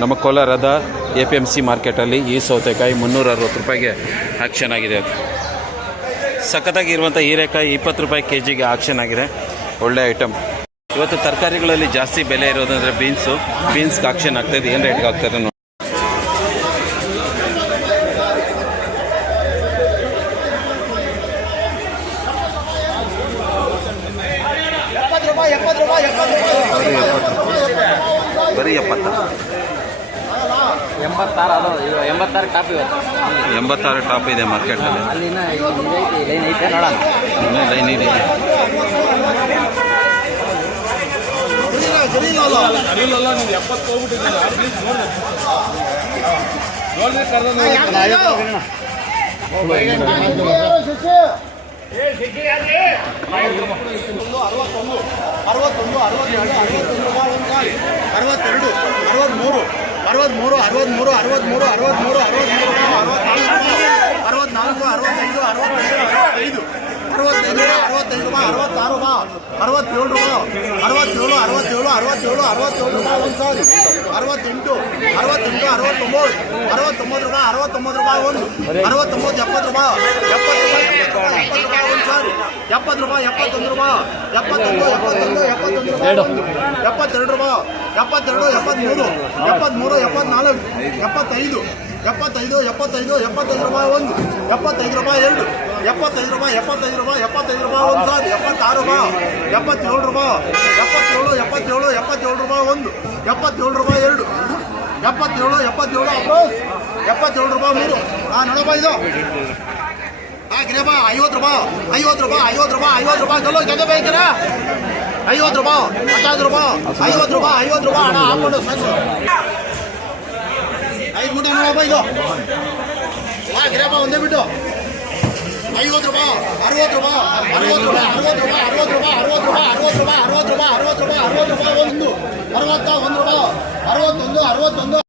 ನಮ್ಮ ಕೋಲಾರದ APMC ಮಾರ್ಕೆಟಲ್ಲಿ ಈ ಸೌತೆಕಾಯಿ 360 ರೂಪಾಯಿಗೆ ಆಕ್ಷನ್ ಆಗಿದೆ. ಸಖತ್ತಾಗಿರುವಂಥ ಹೀರೆಕಾಯಿ 20 ರೂಪಾಯಿ ಕೆಜಿಗೆ ಆಕ್ಷನ್ ಆಗಿದೆ. ಒಳ್ಳೆ ಐಟಮ್. ಇವತ್ತು ತರಕಾರಿಗಳಲ್ಲಿ ಜಾಸ್ತಿ ಬೆಲೆ ಇರೋದಂದರೆ ಬೀನ್ಸ್ಗೆ ಆಕ್ಷನ್ ಆಗ್ತಾಯಿದೆ. ಏನು ರೇಟ್ಗೆ ಆಗ್ತಾಯಿದೆ ನೋಡಿ. ಬರೀ 86 ಟಾಪ್ ಇವತ್ತು 86 ಟಾಪ್ ಇದೆ ಮಾರ್ಕೆಟಲ್ಲಿ. ಅಲ್ಲಿನ ಲೈನ್ ಐತೆ ನೋಡೋಣ. ಲೈನ್ ಇದೆ. ಒಂದೇ ಬಿಟ್ಟು 50 ರೂಪಾಯಿ 60 ರೂಪಾಯಿ 60 ರೂಪಾಯಿ 61 ರೂಪಾಯಿ 61